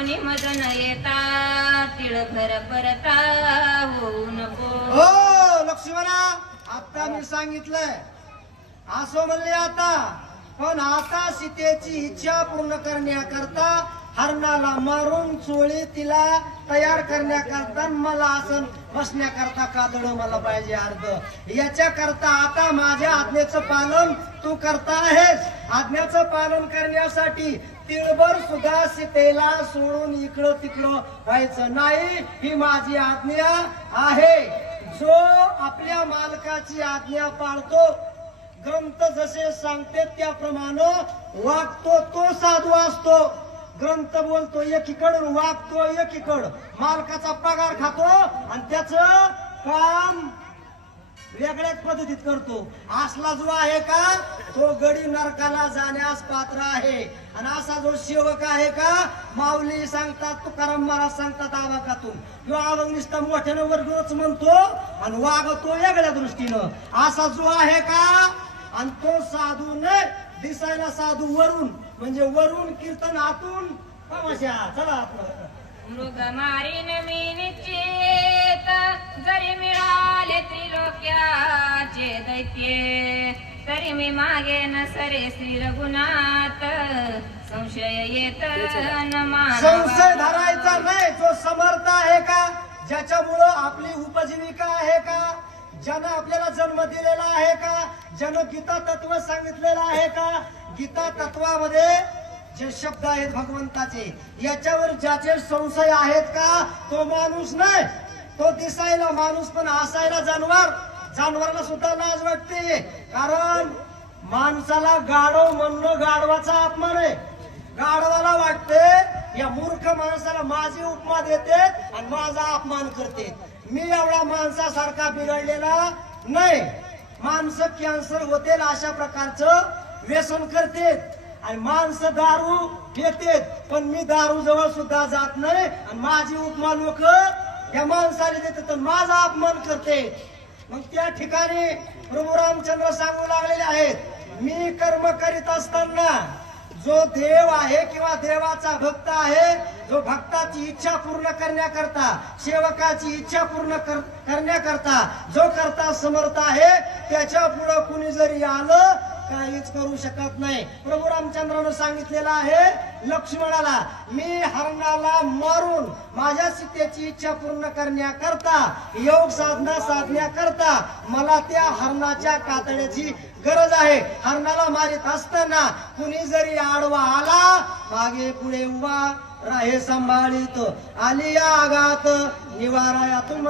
पाहुणी मजन येता तिळभर परता होऊ नको। हो लक्ष्मणा, आता मी सांगितलंय असं म्हणले आता, पण आता सीतेची इच्छा पूर्ण करण्याकरता हरणाला मारून चोळी तिला तयार करण्याकरता मला आसन बसण्याकरता कादळ मला पाहिजे अर्ध। याच्या करता आता माझ्या आज्ञेचं पालन तू करता आहेस। आज्ञेचं पालन करण्यासाठी तिळभर सुद्धा सीतेला सोडून इकडं तिकडं व्हायचं नाही, ही माझी आज्ञा आहे। जो आपल्या मालकाची आज्ञा पाळतो, ग्रंथ जसे सांगते त्याप्रमाणे वागतो तो साधू असतो। ग्रंथ बोलतो एकीकड, वागतो एकीकड, मालकाचा पगार खातो आणि त्याचं काम वेगळ्याच पद्धतीत करतो। असला जो आहे का तो गडी नरकाला जाण्यास पात्र आहे। आणि असा जो सेवक आहे का, माऊली सांगतात तुकाराम महाराज सांगतात आवाकातून, जो आवंगनिष्ठा मोठ्यानं वर्गच म्हणतो आणि वागतो वेगळ्या दृष्टीनं, असा जो आहे का आणि तो साधू नाही दिसायला साधू वरून, म्हणजे वरून कीर्तन आतून तमाशा। चला मृग मारीन मी निश्चित जरी मिळाले त्रिलोक्याचे दैत्य, तरी मी मागे न सरे श्री रघुनाथ संशय येत न मानवा। संशय धरायचा नाही। जो समर्थ आहे का, ज्याच्यामुळं आपली उपजीविका आहे का, ज्यानं आपल्याला जन्म दिलेला आहे का, ज्यानं गीता तत्व सांगितलेलं आहे का, गीता तत्वामध्ये जे शब्द आहेत भगवंताचे, याच्यावर ज्याचे संशय आहेत का, तो माणूस नाही। तो दिसायला माणूस पण असायला जानवर। जानवराला सुद्धा लाज वाटते, कारण माणसाला गाढव म्हणणं गाढवाचा अपमान आहे। गाढवाला वाटते या मूर्ख माणसाला माझी उपमा देते आणि माझा अपमान करते। मी एवढा माणसासारखा बिघडलेला नाही। माणसं कॅन्सर होते अशा प्रकारचं व्यसन करते आणि माणसं दारू पितेत, पण मी दारू जवळ सुद्धा जात नाही आणि माझी उपमा लोक या माणसाला देते तर माझा अपमान करते। मग त्या ठिकाणी प्रभू रामचंद्र सांगू लागलेले आहेत, मी कर्म करीत असताना जो देव आहे किंवा देवाचा भक्त आहे, जो भक्ताची इच्छा पूर्ण करण्याकरता, सेवकाची इच्छा पूर्ण करण्याकरता जो करता समर्थ आहे, त्याच्या पुढे कुणी जरी आलं काहीच करू शकत नाही। प्रभू रामचंद्रानं सांगितलेलं आहे लक्ष्मणाला, मी हरणाला मारून माझ्या सीतेची इच्छा पूर्ण करण्याकरता, योग साधना साधण्याकरता मला त्या हरणाच्या कातड्याची गरज आहे। हरणाला मारित असताना कुणी जरी आडवा आला, मागे पुढे उभा राहे सांभाळीत, आली या आघात निवारा यातून